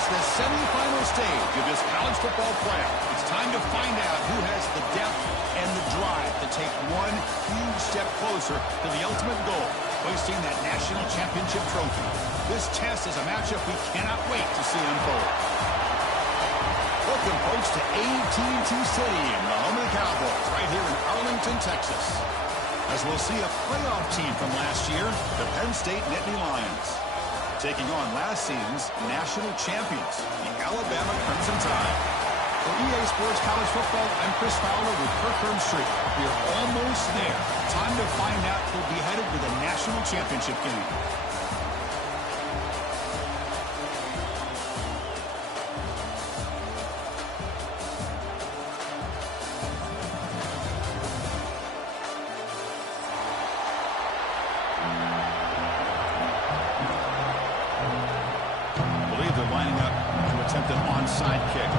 It's the semifinal stage of this college football playoff. It's time to find out who has the depth and the drive to take one huge step closer to the ultimate goal, hoisting that national championship trophy. This test is a matchup we cannot wait to see unfold. Welcome, folks, to AT&T Stadium, the home of the Cowboys, right here in Arlington, Texas. As we'll see a playoff team from last year, the Penn State Nittany Lions, taking on last season's national champions, the Alabama Crimson Tide. For EA Sports College Football, I'm Chris Fowler with Kirk Herbstreit. We are almost there. Time to find out who'll be headed to the national championship game. Lining up to attempt an onside kick.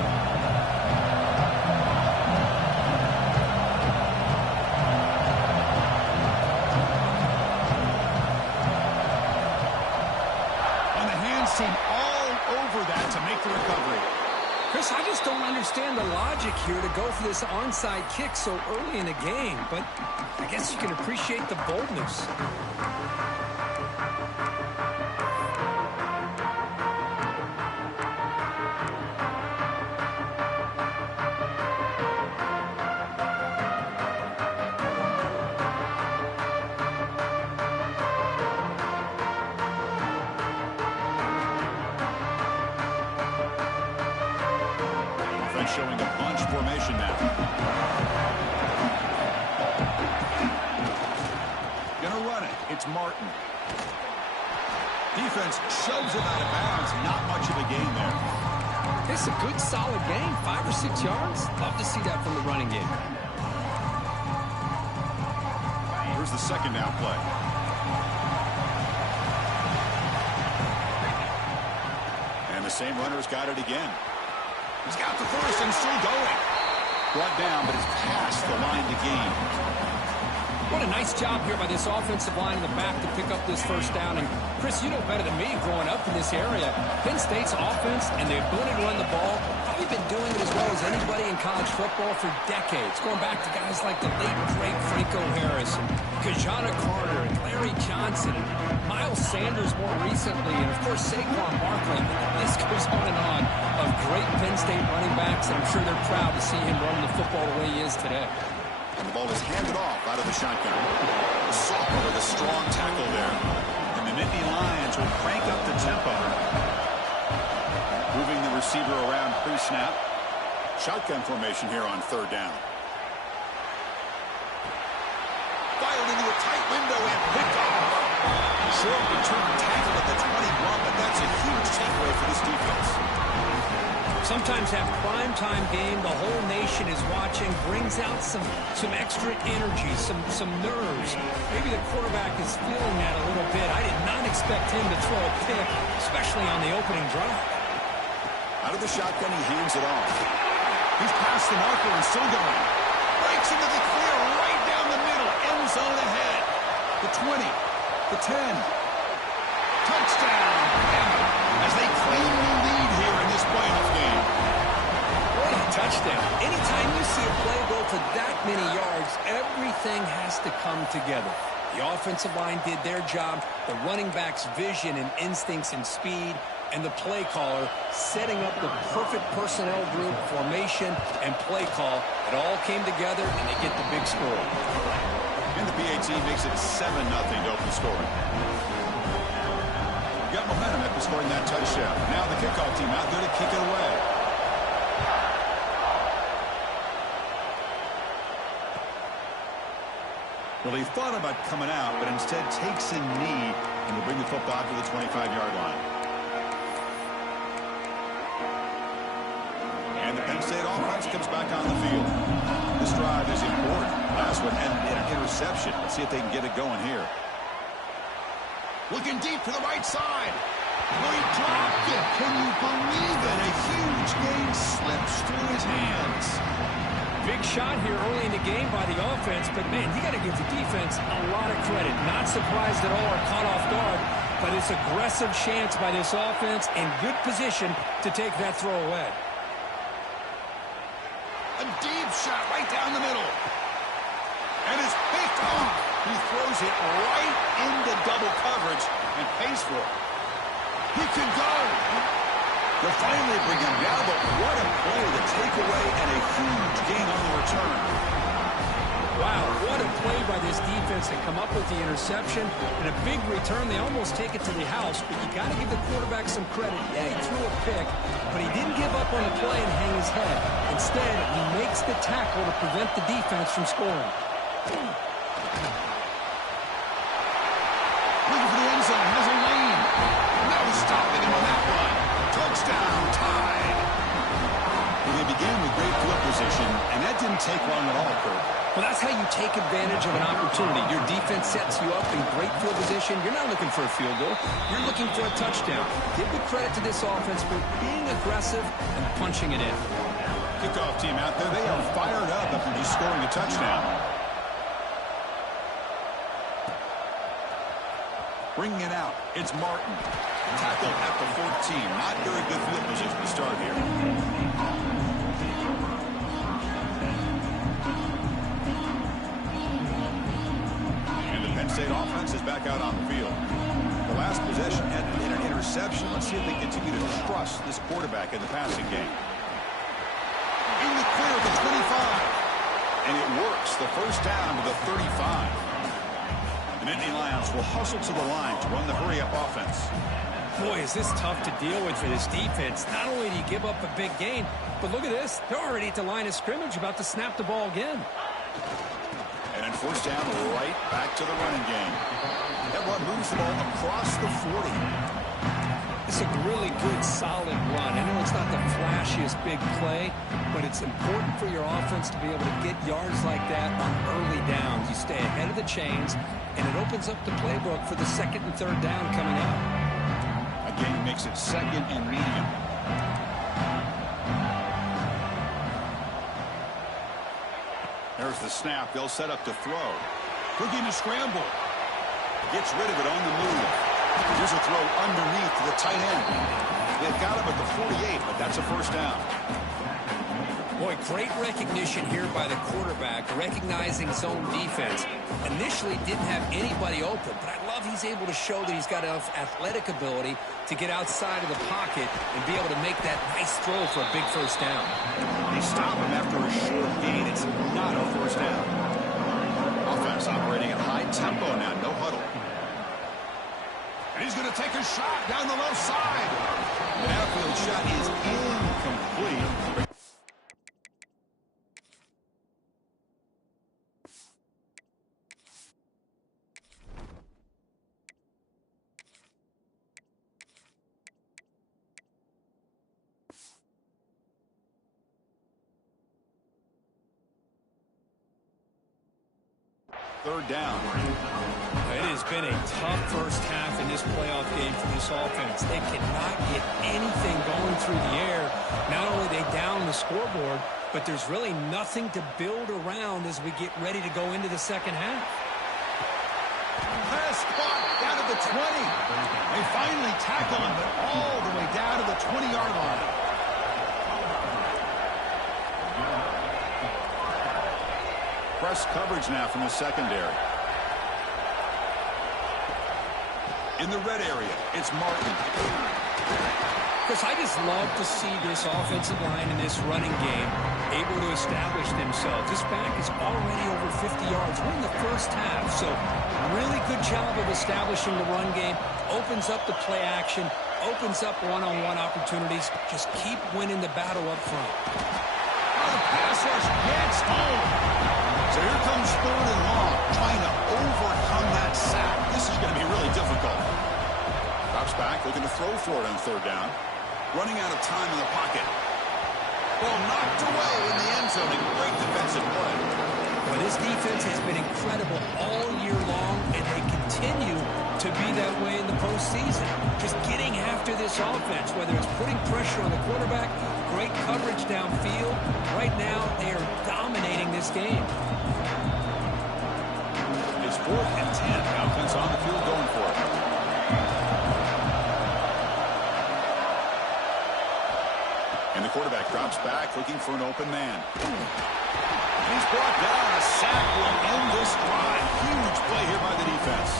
And the hands seem all over that to make the recovery. Chris, I just don't understand the logic here to go for this onside kick so early in the game, but I guess you can appreciate the boldness. Showing a bunch formation now. Gonna run it. It's Martin. Defense shoves it out of bounds. Not much of a gain there. It's a good, solid game. 5 or 6 yards. Love to see that from the running game. Here's the second down play. And the same runner's got it again. He's got the first and still going. Brought down, but it's past the line to gain. What a nice job here by this offensive line in the back to pick up this first down. And, Chris, you know better than me growing up in this area. Penn State's offense and the ability to run the ball, probably been doing it as well as anybody in college football for decades. Going back to guys like the late, great Franco Harris and Kajana Carter and Larry Johnson and Miles Sanders more recently, and, of course, Saquon Barkley. This goes on and on of great Penn State running backs, and I'm sure they're proud to see him run the football the way he is today. And the ball is handed off out of the shotgun. Salter with a strong tackle there. And the Nittany Lions will crank up the tempo. Moving the receiver around pre-snap. Shotgun formation here on third down. Fired into a tight window and picked off. Short return tackle at the 21, but that's a huge takeaway for this defense. Sometimes that primetime game, the whole nation is watching, brings out some extra energy, some nerves. Maybe the quarterback is feeling that a little bit. I did not expect him to throw a pick, especially on the opening drive. Out of the shotgun, he hands it off. He's past the marker and still going. Breaks into the clear right down the middle. End zone ahead. The 20. The 10. Touchdown. As they claim the lead here in this playoff game. What a touchdown. Anytime you see a play go for that many yards, everything has to come together. The offensive line did their job, the running back's vision and instincts and speed, and the play caller setting up the perfect personnel group, formation, and play call. It all came together, and they get the big score. And the PAT makes it 7-0 to open the scoring. Got momentum after scoring that touchdown. Now the kickoff team out there to kick it away. Well, he thought about coming out, but instead takes a knee and will bring the football to the 25-yard line. And the Penn State offense comes back on the field. This drive is important. Last one ended in an interception. Let's see if they can get it going here. Looking deep to the right side. Oh, he dropped it. Can you believe it? A huge gain slips through his hands. Big shot here early in the game by the offense, but, man, you got to give the defense a lot of credit. Not surprised at all or caught off guard. But it's aggressive chance by this offense and good position to take that throw away. A deep shot right down the middle. And it's picked off. He throws it right into double coverage and pays for it. He can go. They'll finally bring him down, but what a play, the takeaway and a huge gain on the return. Wow, what a play by this defense to come up with the interception and a big return. They almost take it to the house, but you got to give the quarterback some credit. Yeah, he threw a pick, but he didn't give up on the play and hang his head. Instead, he makes the tackle to prevent the defense from scoring. Looking for the end zone, has a lane. No stopping him on that one. Touchdown, tied. Well, they began with great field position, and that didn't take long at all, Kurt. Well, that's how you take advantage of an opportunity. Your defense sets you up in great field position. You're not looking for a field goal. You're looking for a touchdown. Give the credit to this offense for being aggressive and punching it in. Kickoff team out there, they are fired up after just scoring a touchdown. Bringing it out, it's Martin. Tackled at the 14. Not very good field position to start here. And the Penn State offense is back out on the field. The last possession ended in an interception. Let's see if they continue to trust this quarterback in the passing game. In the clear of the 25. And it works. The first down to the 35. The Nittany Lions will hustle to the line to run the hurry-up offense. Boy, is this tough to deal with for this defense. Not only do you give up a big gain, but look at this. They're already at the line of scrimmage, about to snap the ball again. And then first down, right back to the running game. That run moves the ball across the 40. It's a really good, solid run. I know it's not the flashiest big play, but it's important for your offense to be able to get yards like that on early downs. You stay ahead of the chains, and it opens up the playbook for the second and third down coming up. Again, makes it second and medium. There's the snap. They'll set up to throw. Looking to scramble. Gets rid of it on the move. Here's a throw underneath to the tight end. They've got him at the 48, but that's a first down. Boy, great recognition here by the quarterback, recognizing zone defense. Initially didn't have anybody open, but I love he's able to show that he's got enough athletic ability to get outside of the pocket and be able to make that nice throw for a big first down. They stop him after a short gain. It's not a first down. Offense operating at high tempo now, no huddle. And he's going to take a shot down the left side. The outfield shot is incomplete. Third down. It has been a tough first half in this playoff game for this offense. They cannot get anything going through the air. Not only are they down the scoreboard, but there's really nothing to build around as we get ready to go into the second half. Pass spot down to the 20. They finally tackle him, but all the way down to the 20-yard line. Press coverage now from the secondary. In the red area, it's Martin. Chris, I just love to see this offensive line in this running game able to establish themselves. This back is already over 50 yards. We're in the first half, so really good job of establishing the run game. Opens up the play action, opens up one-on-one opportunities. Just keep winning the battle up front. Oh, the pass rush gets home. So here comes third and long, trying to overcome that sack. This is going to be really difficult. Drops back, looking to throw for it on third down. Running out of time in the pocket. Well, knocked away in the end zone. A great defensive play. Well, this defense has been incredible all year long, and they continue to be that way in the postseason. Just getting after this offense, whether it's putting pressure on the quarterback, great coverage downfield. Right now, they are dominating this game. It's 4th and 10. Offense on the field going for it. the quarterback drops back, looking for an open man. And he's brought down. A sack will end this drive. Huge play here by the defense.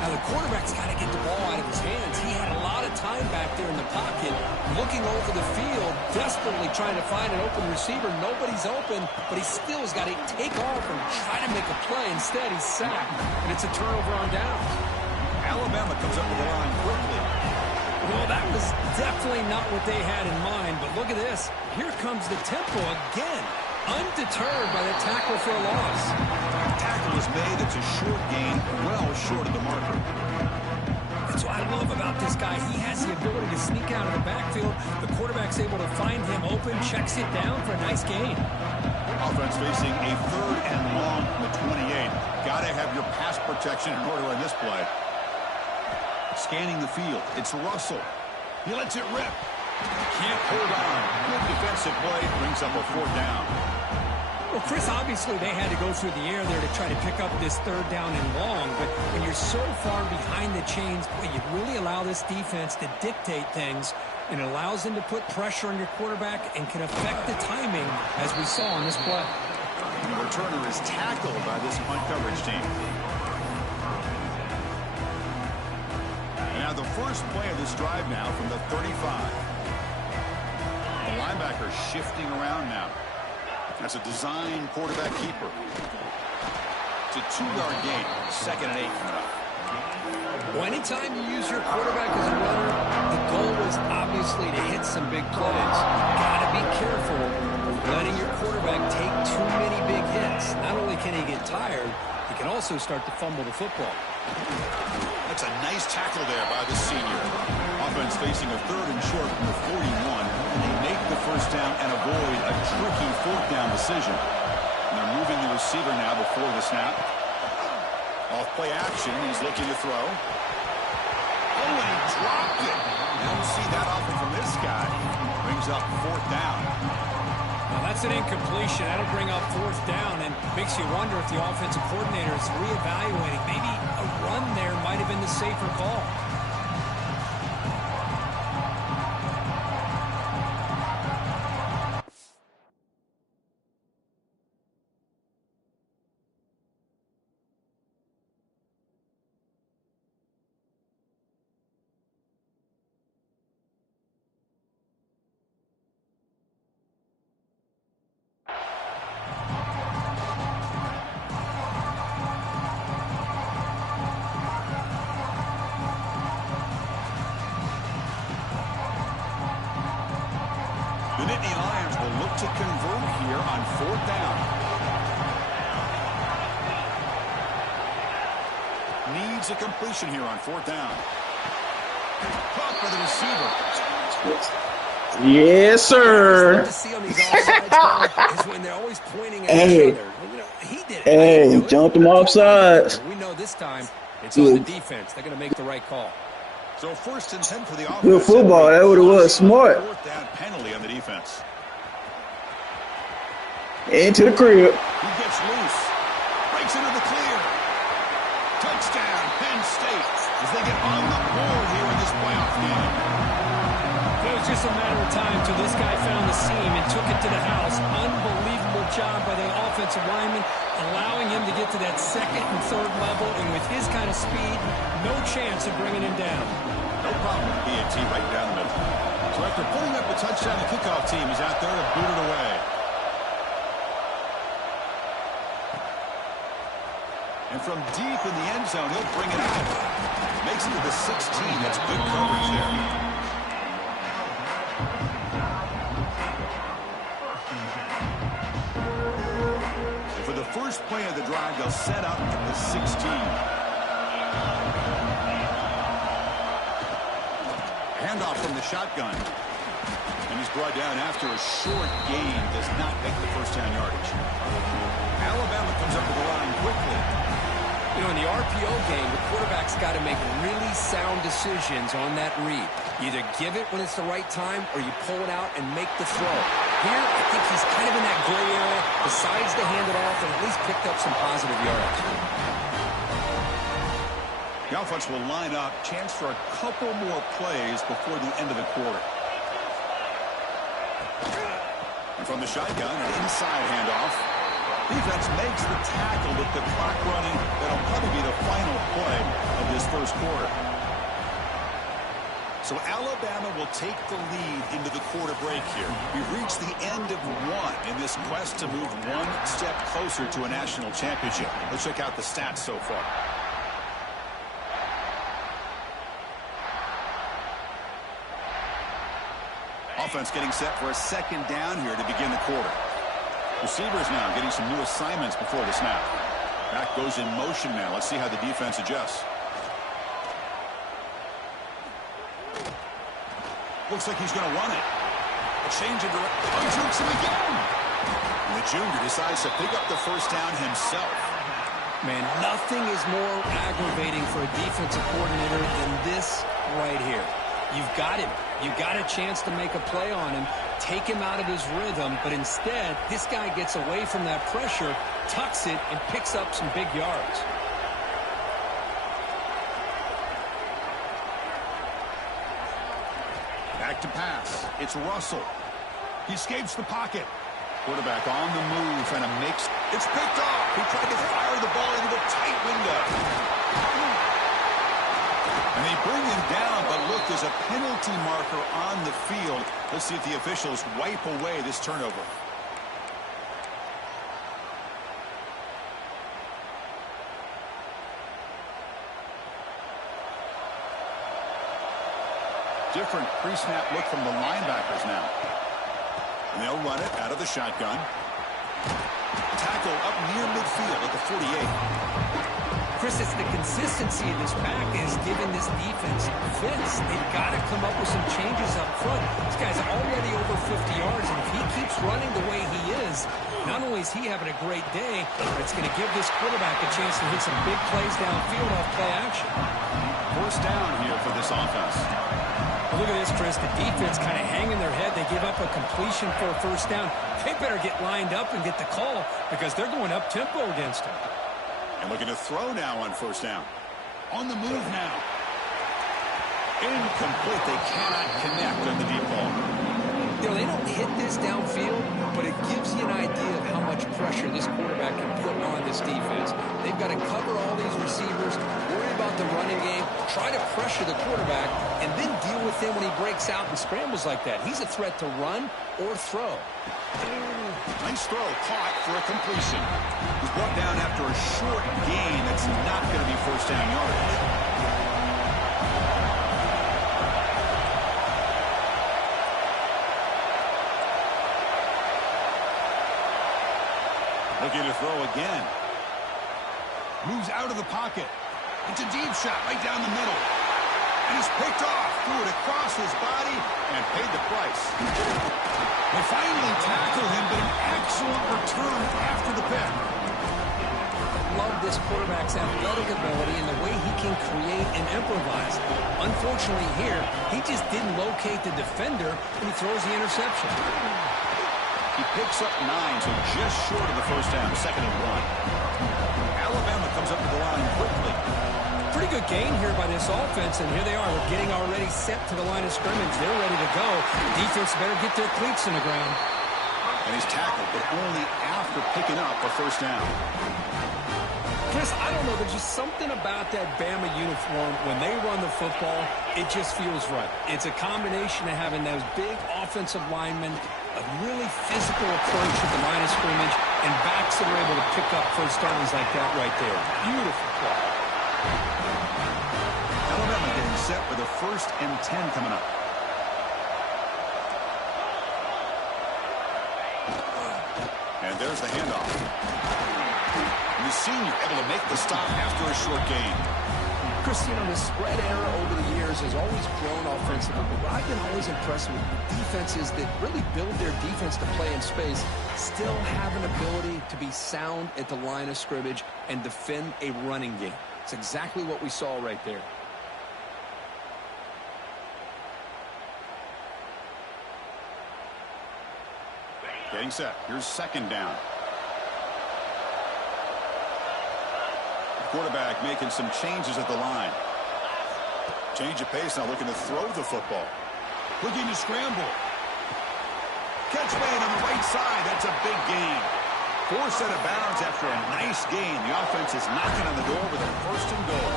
Now, the quarterback's got to get the ball out of his hands. He had a lot of time back there in the pocket, looking over the field, desperately trying to find an open receiver. Nobody's open, but he still has got to take off and try to make a play. Instead, he's sacked, and it's a turnover on down. Alabama comes up with the line quickly. Well, that was definitely not what they had in mind, but look at this. Here comes the tempo again. Undeterred by the tackle for a loss. Tackle is made. It's a short gain, well short of the marker. That's what I love about this guy. He has the ability to sneak out of the backfield. The quarterback's able to find him open, checks it down for a nice gain. Offense facing a 3rd and long from the 28. Got to have your pass protection in order on this play. Scanning the field. It's Russell. He lets it rip. Can't hold on. Good defensive play. Brings up a 4th down. Well, Chris, obviously they had to go through the air there to try to pick up this 3rd down and long, but when you're so far behind the chains, boy, you really allow this defense to dictate things, and it allows them to put pressure on your quarterback and can affect the timing, as we saw on this play. The returner is tackled by this punt coverage team. And now the first play of this drive now from the 35. The linebacker shifting around now. That's a design quarterback keeper. It's a 2-yard gain. 2nd and 8 coming up. Well, anytime you use your quarterback as a runner, the goal is obviously to hit some big plays. Got to be careful of letting your quarterback take too many big hits. Not only can he get tired, he can also start to fumble the football. That's a nice tackle there by the senior. Offense facing a 3rd and short from the 41. And they make the 1st down and avoid a tricky 4th down decision. And they're moving the receiver now before the snap. Off play action. He's looking to throw. Oh, and he dropped it. You don't see that often from this guy. Brings up 4th down. Now that's an incompletion. That'll bring up 4th down and makes you wonder if the offensive coordinator is reevaluating. Maybe a run there might have been the safer call. The Nittany Lions will look to convert here on 4th down. Needs a completion here on 4th down. Caught by the receiver. Yes, sir. Hey, jumped them off sides. We know this time it's on the defense. They're going to make the right call. So 1st and 10 for the offense. Good football. That would have was smart. 4th down penalty on the defense. Into the crib. He gets loose. Breaks into the clear. Touchdown, Penn State, as they get on the board here in this playoff game. It was just a matter of time till this guy found the seam and took it to the house. Unbelievable job by the offensive lineman, allowing him to get to that 2nd and 3rd level, and with his kind of speed, no chance of bringing him down. No problem with PAT right down the middle. So after putting up a touchdown, the kickoff team is out there to boot it away. And from deep in the end zone, he'll bring it out. Makes it to the 16. That's good coverage there. And for the first play of the drive, they'll set up at the 16. Handoff from the shotgun. And he's brought down after a short gain. Does not make the 1st down yardage. Alabama comes up with the line quickly. You know, in the RPO game, the quarterback's got to make really sound decisions on that read. You either give it when it's the right time or you pull it out and make the throw. Here, I think he's kind of in that gray area, decides to hand it off and at least picked up some positive yards. The offense will line up. Chance for a couple more plays before the end of the quarter. And from the shotgun, an inside handoff. Defense makes the tackle with the clock running. That'll probably be the final play of this first quarter. So Alabama will take the lead into the quarter break here. We've reached the end of one in this quest to move one step closer to a national championship. Let's check out the stats so far. Offense getting set for a second down here to begin the quarter. Receivers now getting some new assignments before the snap. Back goes in motion now. Let's see how the defense adjusts. Looks like he's going to run it. A change of direction. Oh, he jukes him again. And the junior decides to pick up the first down himself. Man, nothing is more aggravating for a defensive coordinator than this right here. You've got him. You've got a chance to make a play on him, take him out of his rhythm, but instead, this guy gets away from that pressure, tucks it, and picks up some big yards. Back to pass. It's Russell. He escapes the pocket. Quarterback on the move, and it's picked off. He tried to fire the ball into a tight window. And they bring him down, but look, there's a penalty marker on the field. Let's see if the officials wipe away this turnover. Different pre-snap look from the linebackers now. And they'll run it out of the shotgun. Tackle up near midfield at the 48. Chris, it's the consistency of this back is giving this defense fits. They've got to come up with some changes up front. This guy's already over 50 yards, and if he keeps running the way he is, not only is he having a great day, but it's going to give this quarterback a chance to hit some big plays downfield off play action. First down here for this offense. Well, look at this, Chris. The defense kind of hanging their head. They give up a completion for a first down. They better get lined up and get the call because they're going up-tempo against him. And looking to throw now on first down. On the move now. Incomplete. They cannot connect on the deep ball. You know, they don't hit this downfield, but it gives you an idea of how much pressure this quarterback can put on this defense. They've got to cover all these receivers, worry about the running game, try to pressure the quarterback, and then deal with him when he breaks out and scrambles like that. He's a threat to run or throw. Nice throw, caught for a completion. He's brought down after a short gain that's not going to be first down yardage. Looking to throw again. Moves out of the pocket. It's a deep shot right down the middle. And it's picked off. Threw it across his body and paid the price. They finally tackle him, but an excellent return after the pick. Love this quarterback's athletic ability and the way he can create and improvise. Unfortunately here, he just didn't locate the defender and he throws the interception. He picks up 9, so just short of the first down, 2nd and 1. Alabama comes up to the line quickly. Pretty good gain here by this offense, and here they are. They're getting already set to the line of scrimmage. They're ready to go. Defense better get their cleats in the ground. And he's tackled, but only after picking up a first down. Chris, I don't know. There's just something about that Bama uniform. When they run the football, it just feels right. It's a combination of having those big offensive linemen, a really physical approach at the line of scrimmage, and backs that are able to pick up first downs like that right there. Beautiful play. Alabama getting set for the 1st and 10 coming up. And there's the handoff. And the senior able to make the stop after a short gain. Chris, you know, the spread era over the years has always grown offensively, but I've been always impressed with defenses that really build their defense to play in space, still have an ability to be sound at the line of scrimmage and defend a running game. It's exactly what we saw right there. Getting set. Here's 2nd down. Quarterback making some changes at the line. Change of pace now, looking to throw the football. Looking to scramble. catch made on the right side. That's a big gain. Forced out of bounds after a nice gain. The offense is knocking on the door with a first and goal.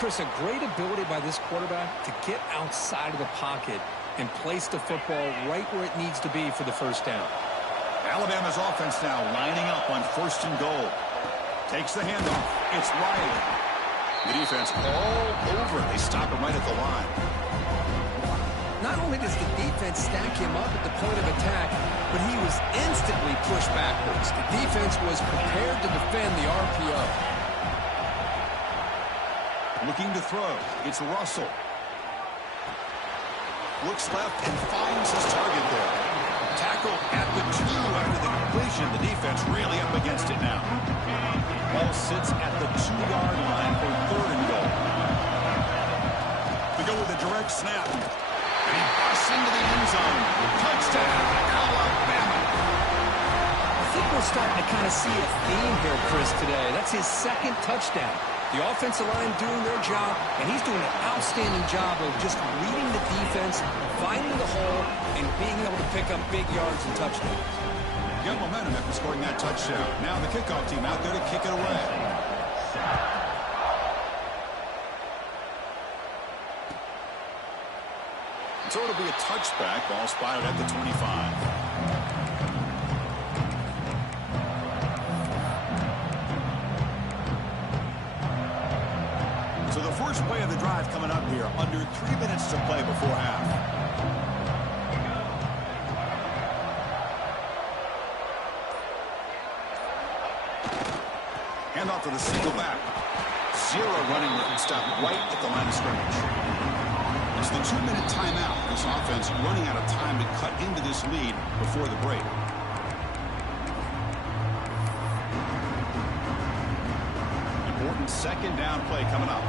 Chris, a great ability by this quarterback to get outside of the pocket and place the football right where it needs to be for the first down. Alabama's offense now lining up on first and goal. Takes the handoff. It's Riley. The defense all over. They stop him right at the line. Not only does the defense stack him up at the point of attack, but he was instantly pushed backwards. The defense was prepared to defend the RPO. Looking to throw. It's Russell. Looks left and finds his target there. Tackle at the 2 after the completion. The defense really up against it now. Ball sits at the 2-yard line for third and goal. We go with a direct snap. And he busts into the end zone. Touchdown, Alabama. I think we're starting to kind of see a theme here, Chris, today. That's his second touchdown. The offensive line doing their job, and he's doing an outstanding job of just reading the defense, finding the hole, and being able to pick up big yards and touchdowns. Got momentum after scoring that touchdown. Now the kickoff team out there to kick it away. So it'll be a touchback. Ball spotted at the 25. So the first play of the drive coming up here. Under 3 minutes to play before half. Hand off to the single back. Zero running room. Stop right at the line of scrimmage. It's the 2-minute timeout. This offense running out of time to cut into this lead before the break. Important second down play coming up.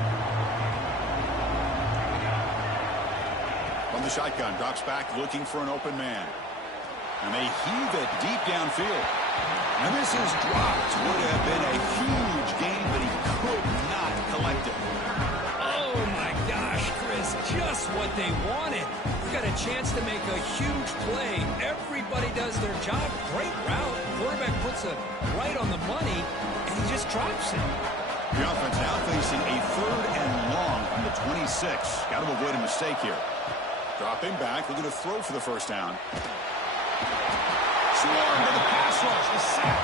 From the shotgun, drops back looking for an open man. And they heave it deep downfield. And this is dropped. Would have been a huge gain, but he could not collect it. Oh, my gosh, Chris, just what they wanted. You got a chance to make a huge play. Everybody does their job. Great route. Quarterback puts it right on the money, and he just drops it. The offense now facing a third and long on the 26. Got to avoid a mistake here. Dropping back, looking to throw for the first down. Swarm to the pass rush, the sack.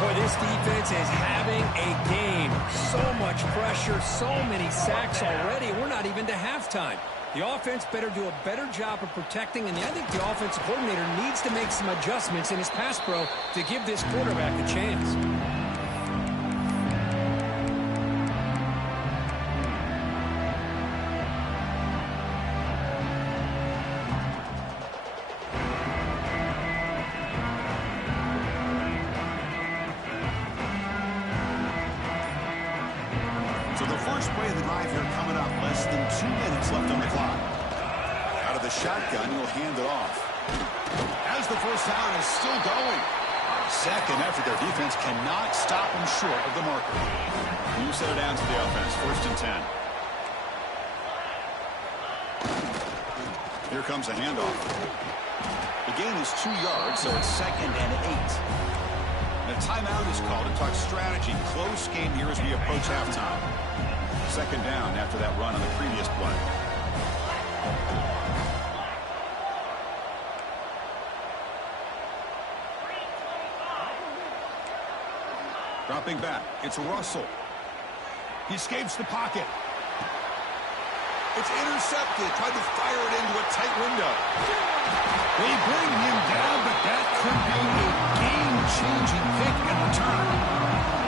Boy, this defense is having a game. So much pressure, so many sacks already. We're not even to halftime. The offense better do a better job of protecting, and I think the offensive coordinator needs to make some adjustments in his pass pro to give this quarterback a chance. So the first play of the drive here coming up. Less than 2 minutes left on the clock. Out of the shotgun, he'll hand it off. As the first down is still going. Second effort, their defense cannot stop him short of the marker. You set it down to the offense. First and 10. Here comes a handoff. The gain is 2 yards, so it's second and 8. A timeout is called to talk strategy. Close game here as we approach halftime. Second down after that run on the previous play. Dropping back. It's Russell. He escapes the pocket. It's intercepted. Tried to fire it into a tight window. They bring him down, but that could be a game-changing pick at return.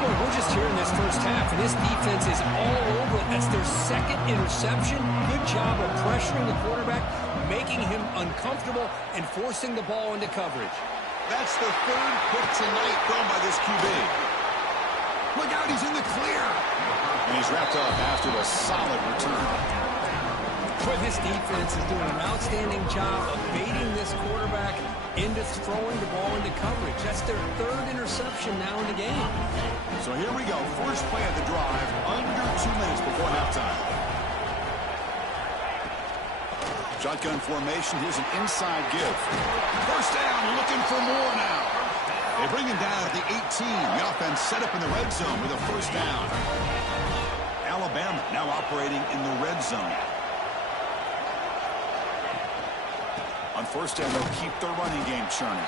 Boy, we're just here in this first half, and this defense is all over it. That's their second interception. Good job of pressuring the quarterback, making him uncomfortable, and forcing the ball into coverage. That's the third pick tonight thrown by this QB. Look out, he's in the clear. And he's wrapped up after a solid return. But this defense is doing an outstanding job of baiting this quarterback into throwing the ball into coverage. That's their third interception now in the game. So here we go. First play of the drive, under 2 minutes before halftime. Shotgun formation. Here's an inside give. First down, looking for more now. They bring him down at the 18. The offense set up in the red zone with a first down. Alabama now operating in the red zone. On first down, they'll keep their running game churning.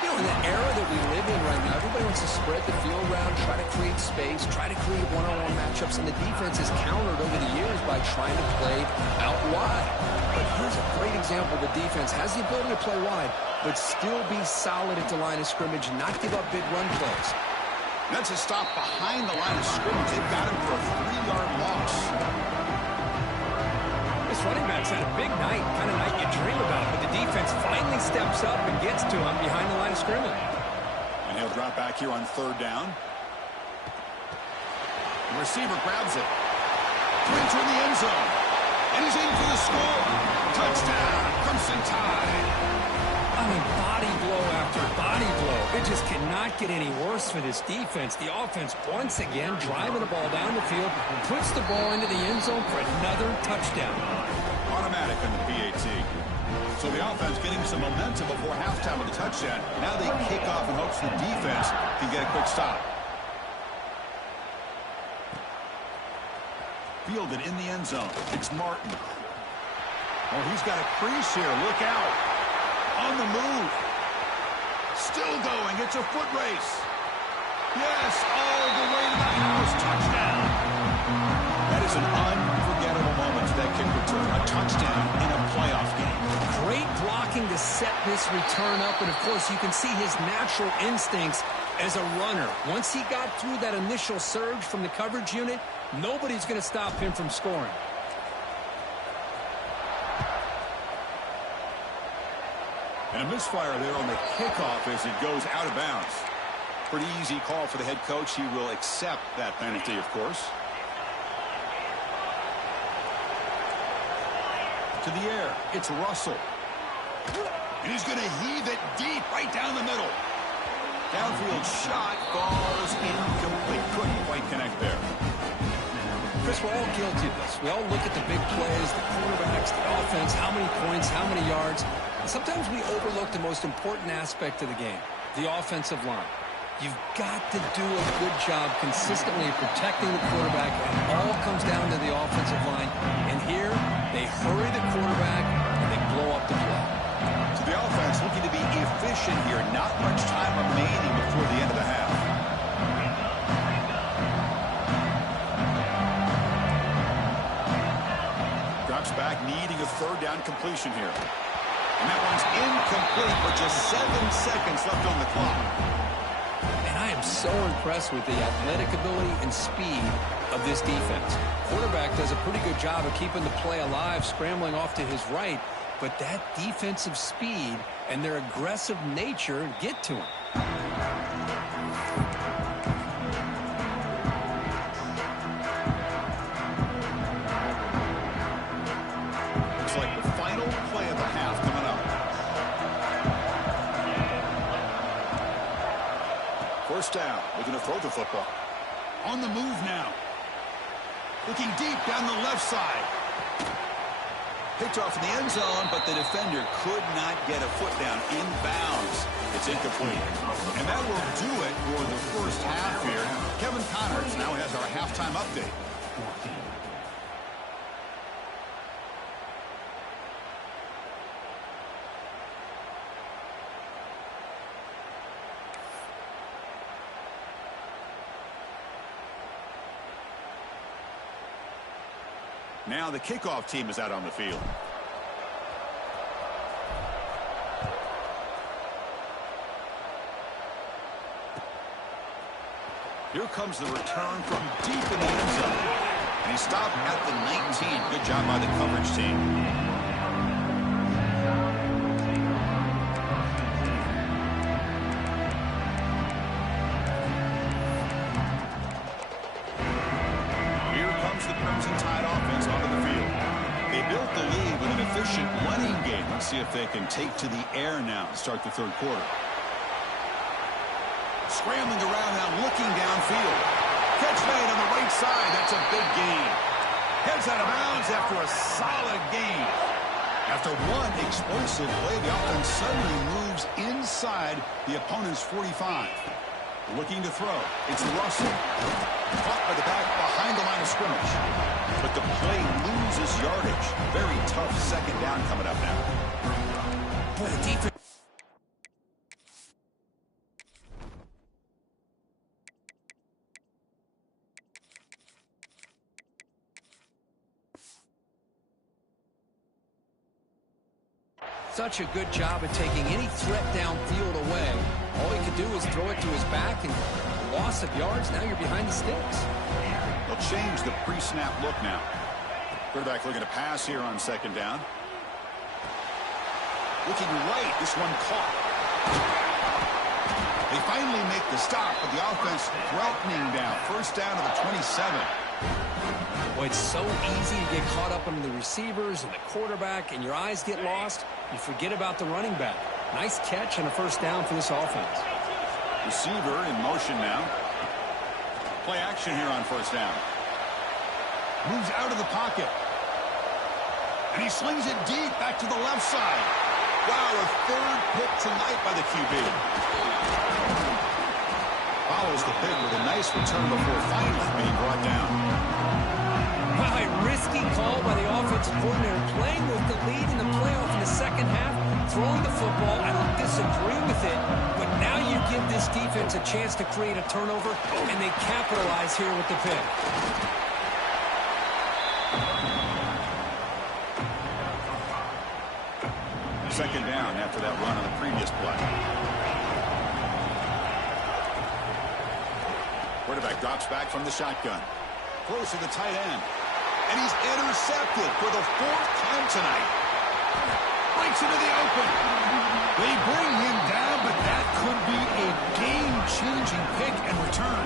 You know, in the era that we live in right now, everybody wants to spread the field around, try to create space, try to create one-on-one matchups, and the defense has countered over the years by trying to play out wide. But here's a great example. The defense has the ability to play wide, but still be solid at the line of scrimmage and not give up big run plays. That's a stop behind the line of scrimmage. They've got him for a 3-yard loss. This running back's had a big night, kind of night you dream about, but the defense finally steps up and gets to him behind the line of scrimmage. And he'll drop back here on third down. The receiver grabs it. Throws in the end zone. And he's in for the score. Touchdown, Crimson Tide. I mean, body blow after body blow. It just cannot get any worse for this defense. The offense, once again, driving the ball down the field, puts the ball into the end zone for another touchdown. Automatic on the PAT. So the offense getting some momentum before halftime with the touchdown. Now they kick off in hopes the defense can get a quick stop. Fielded in the end zone. It's Martin. Oh, he's got a crease here. Look out. On the move. Still going. It's a foot race. Yes, all the way to the house. Touchdown. That is an unforgettable moment for that kick return. A touchdown in a playoff game. Great blocking to set this return up. And, of course, you can see his natural instincts as a runner. Once he got through that initial surge from the coverage unit, nobody's going to stop him from scoring. And a misfire there on the kickoff as it goes out of bounds. Pretty easy call for the head coach. He will accept that penalty, of course. To the air. It's Russell. And he's going to heave it deep right down the middle. Downfield shot falls incomplete. Couldn't quite connect there. Chris, we're all guilty of this. We all look at the big plays, the quarterbacks, the offense, how many points, how many yards. Sometimes we overlook the most important aspect of the game, the offensive line. You've got to do a good job consistently protecting the quarterback. It all comes down to the offensive line. And here, they hurry the quarterback and they blow up the play. So the offense looking to be efficient here. Not much time remaining before the end of the half. Drops back, needing a third down completion here. And that one's incomplete with just 7 seconds left on the clock. And I am so impressed with the athletic ability and speed of this defense. Quarterback does a pretty good job of keeping the play alive, scrambling off to his right. But that defensive speed and their aggressive nature get to him. Looks like the final play of the half coming up. First down. They're going to throw the football. On the move now. Looking deep down the left side. Picked off in the end zone, but the defender could not get a foot down inbounds. It's incomplete. And that will do it for the first half here. Kevin Connors now has our halftime update. Now the kickoff team is out on the field. Here comes the return from deep in the end zone. And he stopped at the 19. Good job by the coverage team. Running game. Let's see if they can take to the air now to start the third quarter. Scrambling around now, looking downfield. Catch made on the right side. That's a big gain. Heads out of bounds after a solid gain. After one explosive play, the offense suddenly moves inside the opponent's 45. Looking to throw. It's Russell. Caught by the back behind the line of scrimmage. But the play loses yardage. Very tough second down coming up now. Boy, the defense. Such a good job at taking any threat downfield away. All he could do is throw it to his back, and loss of yards, now you're behind the sticks. They'll change the pre-snap look now. Quarterback looking to pass here on second down. Looking right, this one caught. They finally make the stop, but the offense threatening down. First down to the 27. Boy, it's so easy to get caught up under the receivers and the quarterback, and your eyes get lost. You forget about the running back. Nice catch and a first down for this offense. Receiver in motion now. Play action here on first down. Moves out of the pocket. And he slings it deep back to the left side. Wow, a third pick tonight by the QB. Follows the pick with a nice return before finally being brought down. Wow, a risky call by the offensive coordinator, playing with the lead in the playoff in the second half, throwing the football. I don't disagree with it, but now you give this defense a chance to create a turnover, and they capitalize here with the pick. Second down after that run on the previous play. Quarterback drops back from the shotgun. Throws to the tight end. And he's intercepted for the fourth time tonight. Breaks into the open. They bring him down, but that could be a game-changing pick and return.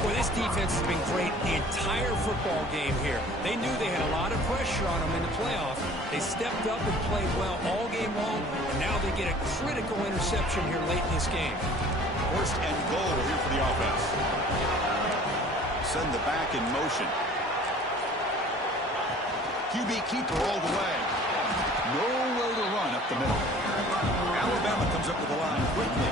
Well, this defense has been great the entire football game here. They knew they had a lot of pressure on them in the playoff. They stepped up and played well all game long, and now they get a critical interception here late in this game. First and goal here for the offense. Send the back in motion. QB keeper all the way. Nowhere to run up the middle. Alabama comes up with the line quickly.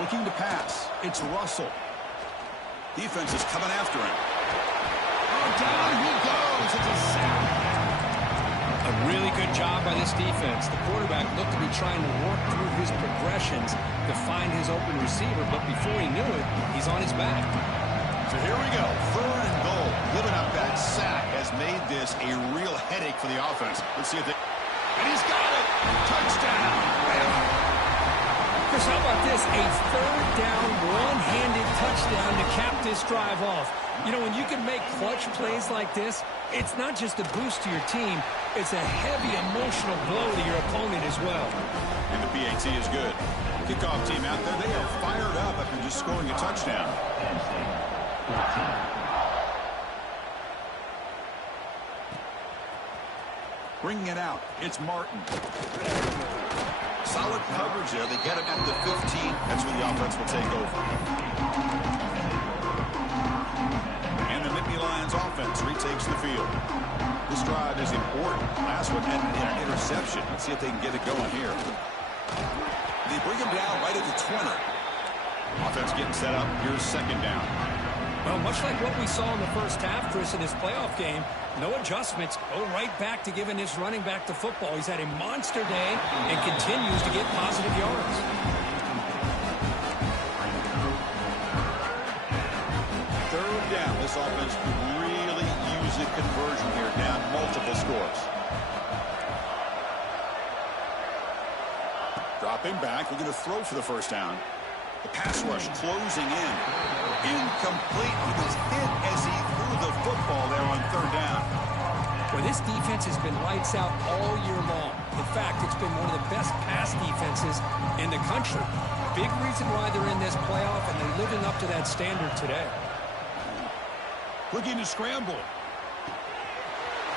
Looking to pass. It's Russell. Defense is coming after him. Oh, down he goes. It's a sack. A really good job by this defense. The quarterback looked to be trying to work through his progressions to find his open receiver, but before he knew it, he's on his back. So here we go. Third and goal. Giving up that sack has made this a real headache for the offense. Let's see if they... And he's got it! Touchdown! Chris, how about this? A third down, one-handed touchdown to cap this drive off. You know, when you can make clutch plays like this, it's not just a boost to your team, it's a heavy emotional blow to your opponent as well. And the PAT is good. Kickoff team out there, they are fired up after just scoring a touchdown. Bringing it out, it's Martin. Solid coverage there. They get him at the 15. That's when the offense will take over. And the Nittany Lions offense retakes the field. This drive is important. Last one had an interception. Let's see if they can get it going here. They bring him down right at the 20. Offense getting set up. Here's second down. Well, much like what we saw in the first half, Chris, in this playoff game, no adjustments. Go right back to giving his running back the football. He's had a monster day and continues to get positive yards. Third down. This offense could really use a conversion here, down multiple scores. Dropping back. We're going to throw for the first down. The pass rush closing in. Incomplete. He was hit as he threw the football there on third down. Well, this defense has been lights out all year long. In fact, it's been one of the best pass defenses in the country. Big reason why they're in this playoff, and they're living up to that standard today. Looking to scramble.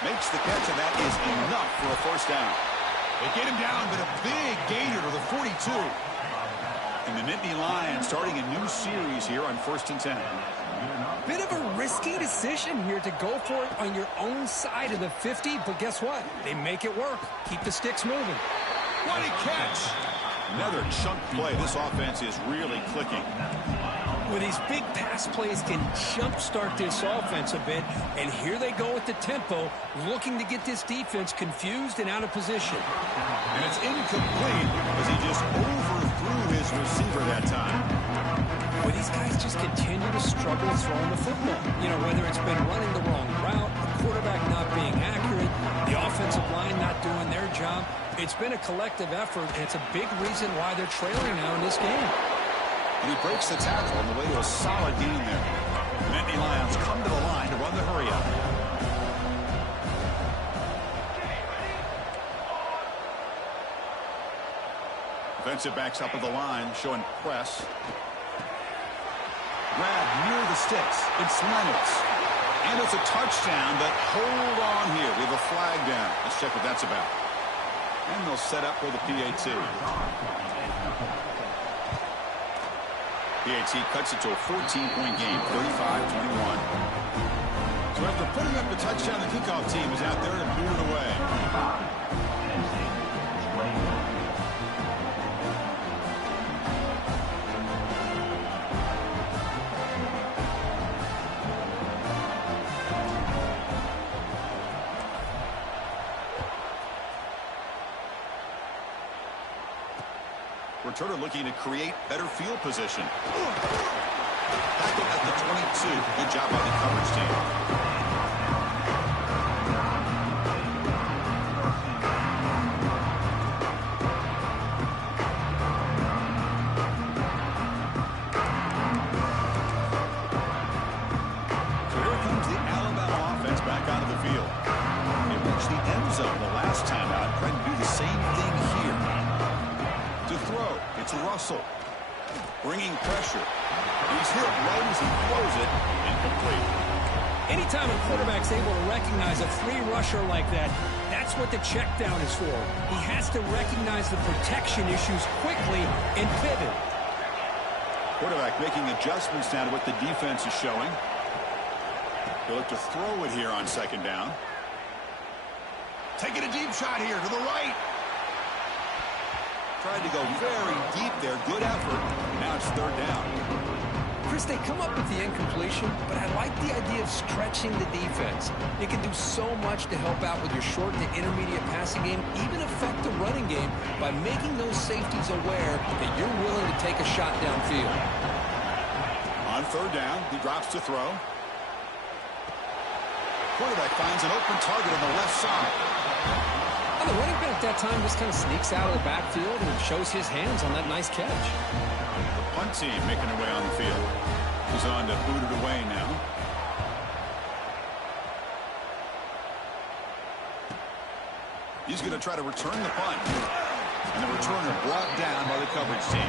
Makes the catch, and that is enough for a first down. They get him down, but a big gainer to the 42. And the Nittany Lions starting a new series here on 1st and 10. Bit of a risky decision here to go for it on your own side of the 50, but guess what? They make it work. Keep the sticks moving. What a catch! Another chunk play. This offense is really clicking. Well, these big pass plays can jumpstart this offense a bit, and here they go with the tempo, looking to get this defense confused and out of position. And it's incomplete as he just overthrew his receiver that time. Well, these guys just continue to struggle throwing the football. You know, whether it's been running the wrong route, the quarterback not being accurate, the offensive line not doing their job. It's been a collective effort, and it's a big reason why they're trailing now in this game. And he breaks the tackle on the way to a solid gain there. The Nittany Lions come to the line to run the hurry-up. Defensive backs up at the line, showing press. Grab near the sticks. It's Leonard's. And it's a touchdown, but hold on here. We have a flag down. Let's check what that's about. And they'll set up for the PAT. PAT cuts it to a 14-point game, 35-21. So after putting up the touchdown, the kickoff team is out there to boot it away. Returner looking to create better field position. Tackle at the 22. Good job by the coverage team. So here comes the Alabama offense back onto the field. They reached the end zone the last time out. Trying to do the same thing here. To throw, it's Russell, bringing pressure. He's hit right as he throws it, incomplete. Anytime a quarterback's able to recognize a free rusher like that, that's what the check down is for. He has to recognize the protection issues quickly and pivot. Quarterback making adjustments now to what the defense is showing. He'll look to throw it here on 2nd down. Taking a deep shot here to the right. Tried to go very deep there. Good effort. Now it's 3rd down. Chris, they come up with the incompletion, but I like the idea of stretching the defense. It can do so much to help out with your short to intermediate passing game, even affect the running game by making those safeties aware that you're willing to take a shot downfield. On 3rd down, he drops to throw. Quarterback finds an open target on the left side. And the running back at that time just kind of sneaks out of the backfield and shows his hands on that nice catch. The punt team making their way on the field. He's on to boot it away now. He's going to try to return the punt. And the returner brought down by the coverage team.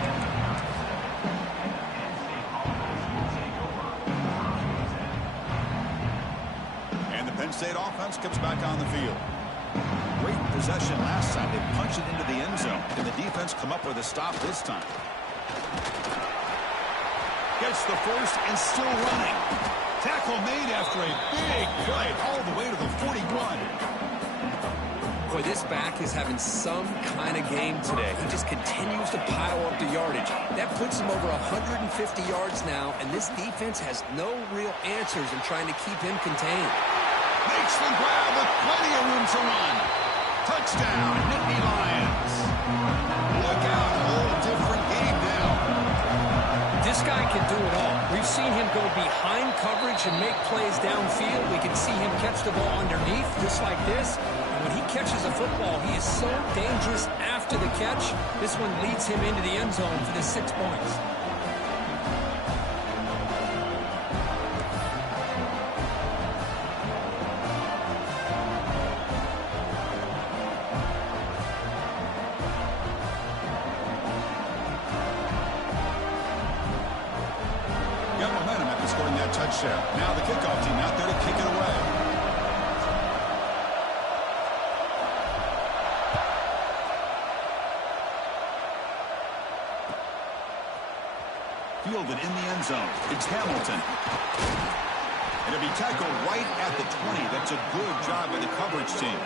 And the Penn State offense comes back on the field. Great possession last time. They punched it into the end zone. Can the defense come up with a stop this time? Gets the first and still running. Tackle made after a big play all the way to the 41. Boy, this back is having some kind of game today. He just continues to pile up the yardage. That puts him over 150 yards now, and this defense has no real answers in trying to keep him contained. Makes the grab with plenty of room to run. Touchdown, Nittany Lions. Look out, a whole different game now. This guy can do it all. We've seen him go behind coverage and make plays downfield. We can see him catch the ball underneath, just like this. And when he catches a football, he is so dangerous after the catch. This one leads him into the end zone for the 6 points. Got momentum after scoring that touchdown. Now the kickoff team out there to kick it away. Fielded in the end zone. It's Hamilton. And it'll be tackled right at the 20. That's a good job by the coverage team.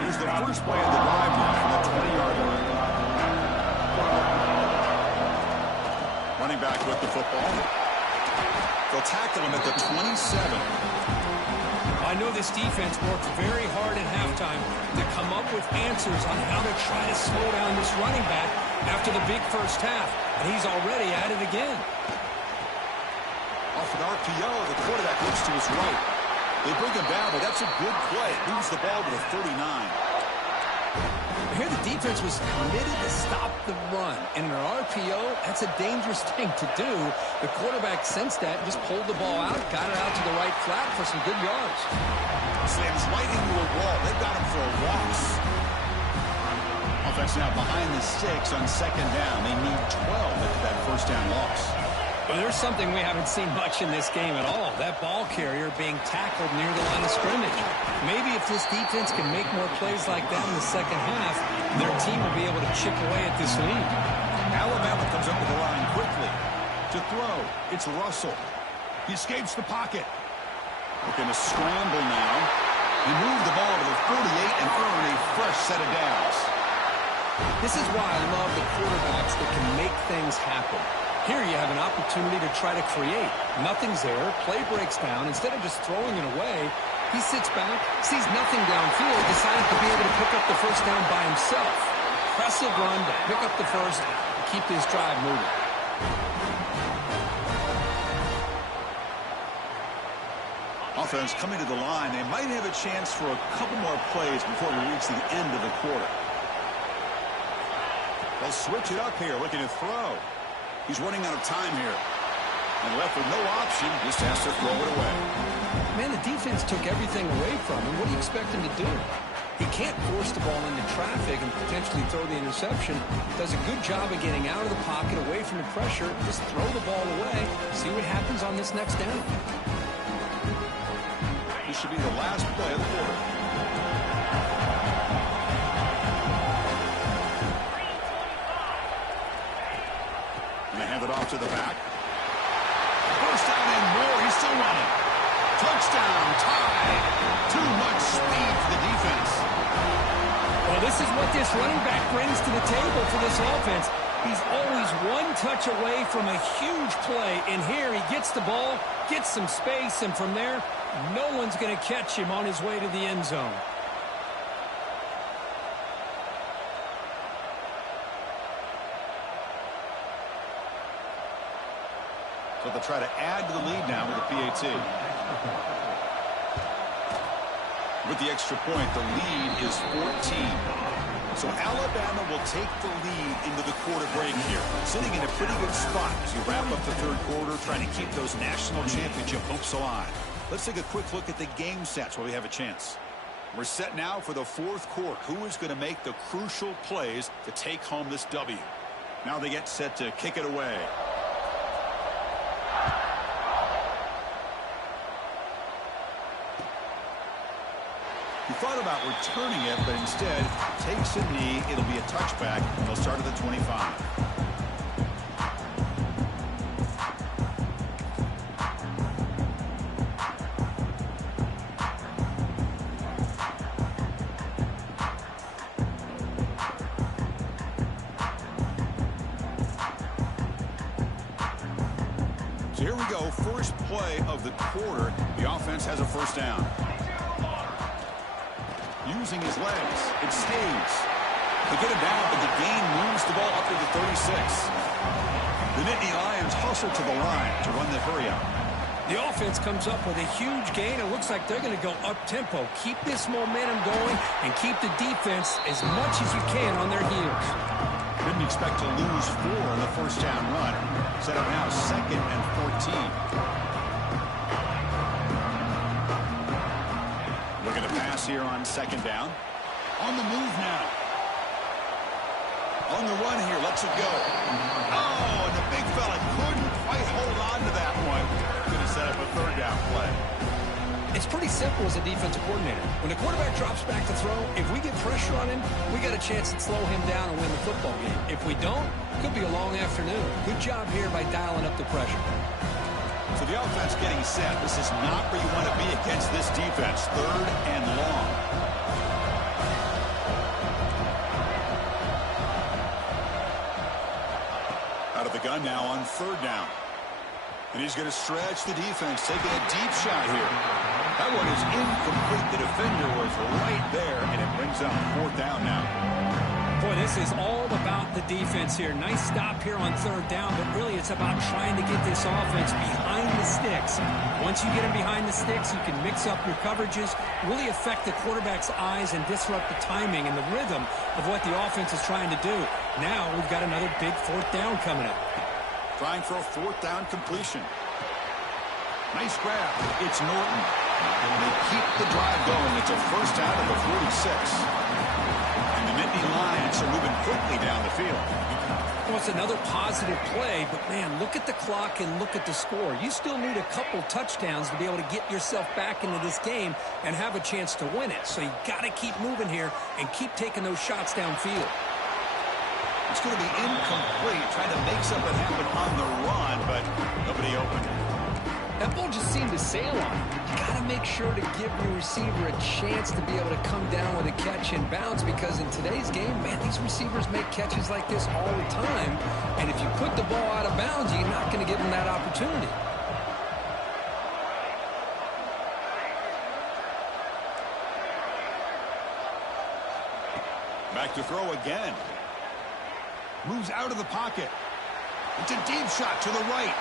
Here's the first play of the drive now from the 20-yard line. Running back with the football. They'll tackle him at the 27. I know this defense worked very hard at halftime to come up with answers on how to try to slow down this running back after the big first half. And he's already at it again. Off an RPO, the quarterback looks to his right. They bring him down, but that's a good play. Moves the ball to the 39. Here the defense was committed to stop the run. And in an RPO, that's a dangerous thing to do. The quarterback sensed that, just pulled the ball out, got it out to the right flat for some good yards. Slams right into a wall. They've got him for a loss. Offense now behind the 6 on second down. They need 12 after that first down loss. Well, there's something we haven't seen much in this game at all. That ball carrier being tackled near the line of scrimmage. Maybe if this defense can make more plays like that in the second half, their team will be able to chip away at this lead. Alabama comes up with the line quickly. To throw, it's Russell. He escapes the pocket. Looking to scramble now. He moved the ball to the 48 and earned a fresh set of downs. This is why I love the quarterbacks that can make things happen. Here you have an opportunity to try to create. Nothing's there. Play breaks down. Instead of just throwing it away, he sits back, sees nothing downfield, decides to be able to pick up the first down by himself. Impressive run to pick up the first, keep this drive moving. Offense coming to the line. They might have a chance for a couple more plays before we reach the end of the quarter. They'll switch it up here, looking to throw. He's running out of time here. And left with no option, just has to throw it away. Man, the defense took everything away from him. What do you expect him to do? He can't force the ball into traffic and potentially throw the interception. Does a good job of getting out of the pocket, away from the pressure. Just throw the ball away. See what happens on this next down. This should be the last play of the quarter. And they hand it off to the back. First down and more. He's still running. Touchdown, tied. Too much speed for the defense. Well, this is what this running back brings to the table for this offense. He's always one touch away from a huge play. And here he gets the ball, gets some space, and from there, no one's going to catch him on his way to the end zone. So they'll try to add to the lead now with a PAT. With the extra point, the lead is 14. So Alabama will take the lead into the quarter break here, sitting in a pretty good spot as you wrap up the third quarter, trying to keep those national championship hopes alive. Let's take a quick look at the game stats while we have a chance. We're set now for the fourth quarter. Who is going to make the crucial plays to take home this W? Now they get set to kick it away. He thought about returning it, but instead takes a knee. It'll be a touchback, and they'll start at the 25. So here we go, first play of the quarter. The offense has a first down. Using his legs, it's Hayes. They get him down, but the gain moves the ball up to the 36. The Nittany Lions hustle to the line to run the hurry up. The offense comes up with a huge gain. It looks like they're going to go up-tempo. Keep this momentum going and keep the defense as much as you can on their heels. Didn't expect to lose 4 on the first down run. Set up now 2nd and 14. Looking to pass here on second down. On the move now. On the run here, lets it go. Oh, and the simple as a defensive coordinator. When the quarterback drops back to throw, if we get pressure on him, we got a chance to slow him down and win the football game. If we don't, it could be a long afternoon. Good job here by dialing up the pressure. So the offense getting set. This is not where you want to be against this defense. 3rd and long. Out of the gun now on 3rd down. And he's going to stretch the defense, taking a deep shot here. That one is incomplete. The defender was right there, and it brings up 4th down now. Boy, this is all about the defense here. Nice stop here on 3rd down, but really it's about trying to get this offense behind the sticks. Once you get them behind the sticks, you can mix up your coverages, really affect the quarterback's eyes and disrupt the timing and the rhythm of what the offense is trying to do. Now we've got another big 4th down coming up. Trying for a 4th down completion. Nice grab. It's Norton. And they keep the drive going. It's a 1st down at the 46. And the Nittany Lions are moving quickly down the field. Well, it's another positive play, but, man, look at the clock and look at the score. You still need a couple touchdowns to be able to get yourself back into this game and have a chance to win it. So you got to keep moving here and keep taking those shots downfield. It's going to be incomplete, trying to make something happen on the run, but nobody open. That ball just seemed to sail on him. You got to make sure to give your receiver a chance to be able to come down with a catch and bounce, because in today's game, man, these receivers make catches like this all the time. And if you put the ball out of bounds, you're not going to give them that opportunity. Back to throw again. Moves out of the pocket. It's a deep shot to the right.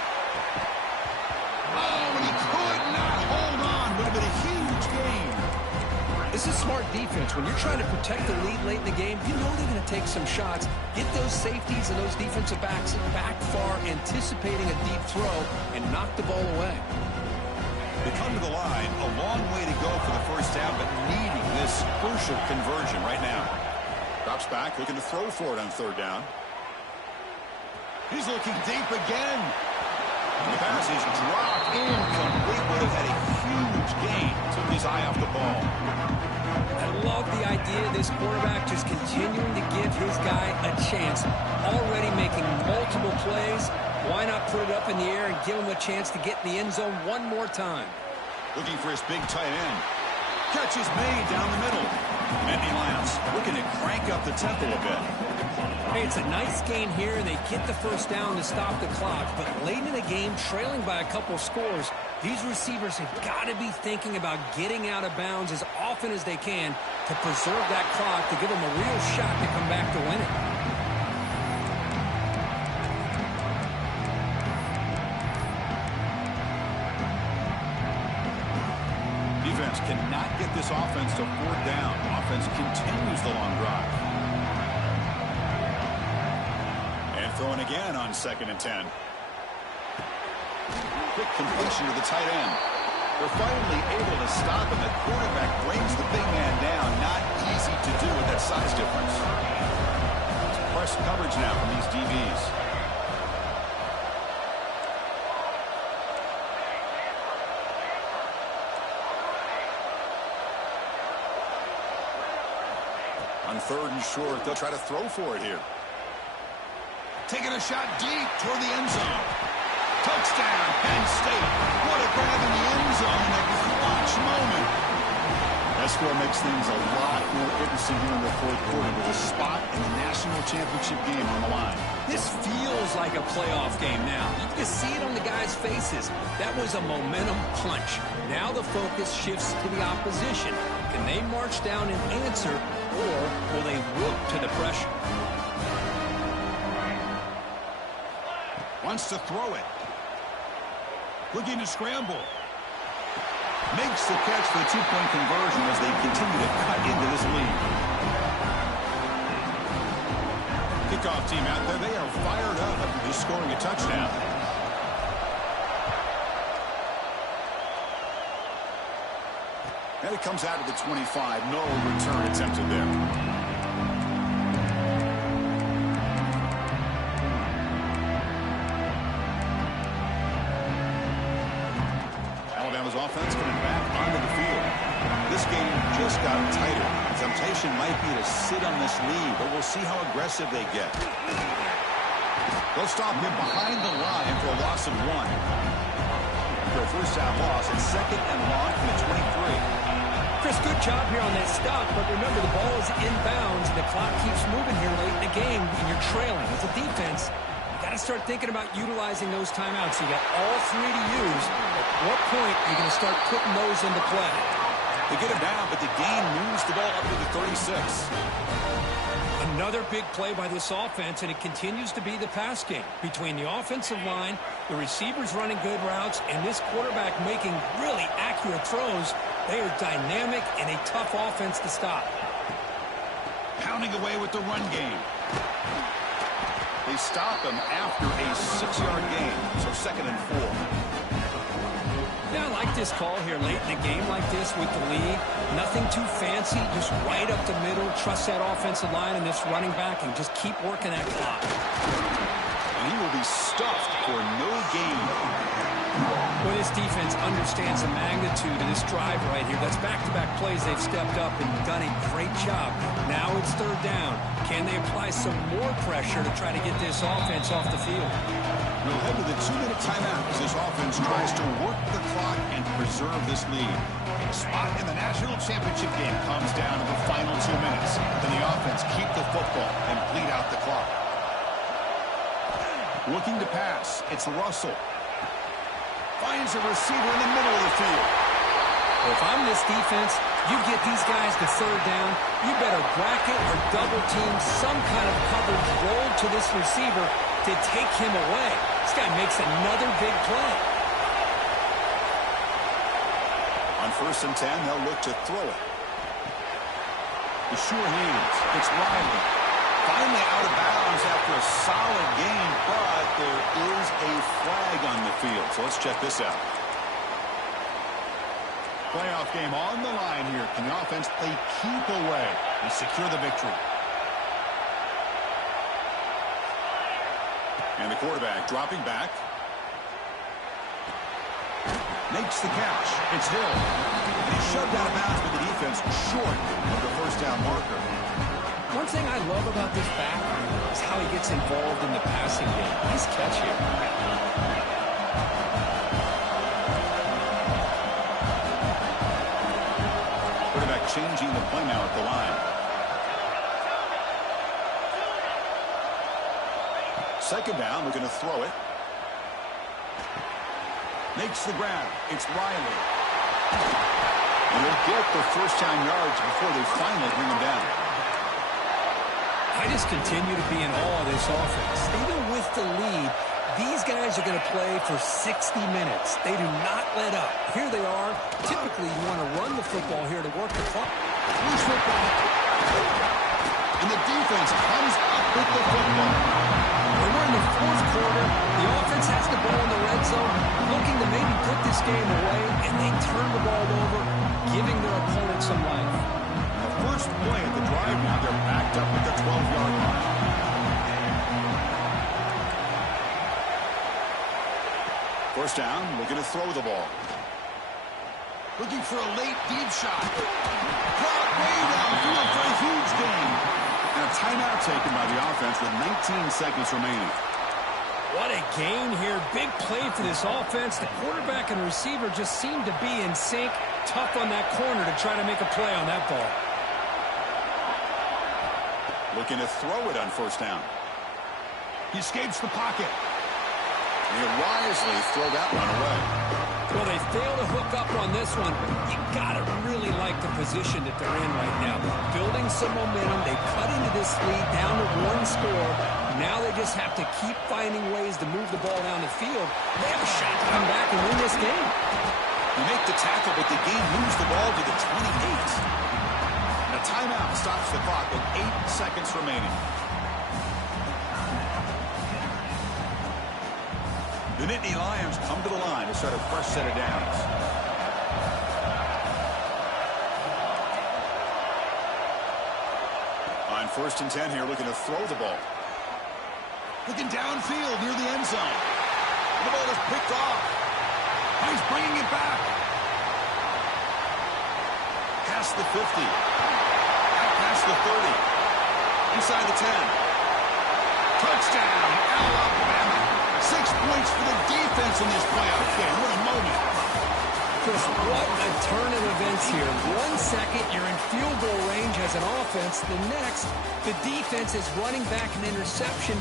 Oh, and he could not hold on. Would have been a huge gain. This is smart defense. When you're trying to protect the lead late in the game, you know they're going to take some shots. Get those safeties and those defensive backs back far, anticipating a deep throw, and knock the ball away. They come to the line. A long way to go for the 1st down, but needing this crucial conversion right now. Drops back, looking to throw for it on 3rd down. He's looking deep again. The pass is dropped incomplete. Would have had a huge gain. Took his eye off the ball. I love the idea of this quarterback just continuing to give his guy a chance. Already making multiple plays. Why not put it up in the air and give him a chance to get in the end zone one more time? Looking for his big tight end. Catch is made down the middle. Nittany Lions looking to crank up the tempo a bit. Hey, it's a nice gain here. They get the 1st down to stop the clock. But late in the game, trailing by a couple scores, these receivers have got to be thinking about getting out of bounds as often as they can to preserve that clock, to give them a real shot to come back to win it. Defense cannot get this offense to 4th down. Offense continues the long drive. And throwing again on 2nd and 10. Quick completion to the tight end. They're finally able to stop him. The quarterback brings the big man down. Not easy to do with that size difference. It's press coverage now from these DBs. On 3rd and short, they'll try to throw for it here. Taking a shot deep toward the end zone. Touchdown, Penn State. What a grab in the end zone in a clutch moment. That score makes things a lot more interesting here in the 4th quarter with a spot in the national championship game on the line. This feels like a playoff game now. You can see it on the guys' faces. That was a momentum punch. Now the focus shifts to the opposition. Can they march down and answer, or will they wilt to the pressure? Wants to throw it. Looking to scramble. Makes the catch for the 2-point conversion as they continue to cut into this lead. Kickoff team out there. They are fired up after just scoring a touchdown. And it comes out of the 25. No return attempted there. Alabama's offense coming back onto the field. just got tighter. The temptation might be to sit on this lead, but we'll see how aggressive they get. They'll stop him behind the line for a loss of 1. For a first down loss, it's 2nd and long from the 23. Chris, good job here on that stop, but remember the ball is inbounds and the clock keeps moving here late in the game and you're trailing. As a defense, you got to start thinking about utilizing those timeouts. You got all 3 to use. At what point are you going to start putting those into play? They get him down, but the gain moves the ball up to the 36. Another big play by this offense, and it continues to be the pass game. Between the offensive line, the receivers running good routes, and this quarterback making really accurate throws, they are dynamic and a tough offense to stop. Pounding away with the run game. They stop him after a 6-yard gain, so 2nd and 4. Yeah, I like this call here late in a game like this with the lead. Nothing too fancy, just right up the middle. Trust that offensive line and this running back and just keep working that clock. And he will be stuffed for no gain. Well, this defense understands the magnitude of this drive right here. That's back-to-back plays. They've stepped up and done a great job. Now it's 3rd down. Can they apply some more pressure to try to get this offense off the field? We'll head to the 2-minute timeout as this offense tries to work the clock and preserve this lead. A spot in the national championship game comes down to the final 2 minutes. Can the offense keep the football and bleed out the clock? Looking to pass. It's Russell. Finds a receiver in the middle of the field. Well, if I'm this defense, you get these guys to 3rd down, you better bracket or double team some kind of coverage roll to this receiver to take him away. This guy makes another big play. On 1st and 10, they'll look to throw it. The sure hands. It's Riley. Finally out of bounds after a solid game, but there is a flag on the field. So let's check this out. Playoff game on the line here. Can the offense they keep away and secure the victory? And the quarterback dropping back. Makes the catch. It's Hill. And he's shoved out of bounds with the defense short of the first down marker. One thing I love about this back is how he gets involved in the passing game. Nice catch here. Quarterback changing the play now at the line. 2nd down, we're going to throw it. Makes the grab. It's Riley. And he'll get the first down yards before they finally bring him down. I just continue to be in awe of this offense. Even with the lead, these guys are going to play for 60 minutes. They do not let up. Here they are. Typically, you want to run the football here to work the clock. Loose football. And the defense comes up with the football. We're in the 4th quarter. The offense has the ball in the red zone, looking to maybe put this game away, and they turn the ball over, giving their opponent some life. The first play of the drive now, they're backed up at the 12-yard line. First down, looking to throw the ball. Looking for a late deep shot. Caught way downfield for a huge gain. And a timeout taken by the offense with 19 seconds remaining. What a gain here. Big play for this offense. The quarterback and receiver just seem to be in sync. Tough on that corner to try to make a play on that ball. Looking to throw it on 1st down. He escapes the pocket. And he'll wisely throw that one away. Well, they fail to hook up on this one. You got to really like the position that they're in right now. Building some momentum. They cut into this lead down to 1 score. Now they just have to keep finding ways to move the ball down the field. They have a shot to come back and win this game. You make the tackle, but the game moves the ball to the 28. And a timeout stops the clock with 8 seconds remaining. The Nittany Lions come to the line to start a fresh set of downs. On 1st and 10 here, looking to throw the ball. Looking downfield near the end zone. The ball is picked off. And he's bringing it back. Has past the 50. Out past the 30. Inside the 10. Touchdown, Alabama. 6 points for the defense in this playoff game. What a moment. Chris, what a turn of events here. 1 second, you're in field goal range as an offense. The next, the defense is running back an interception.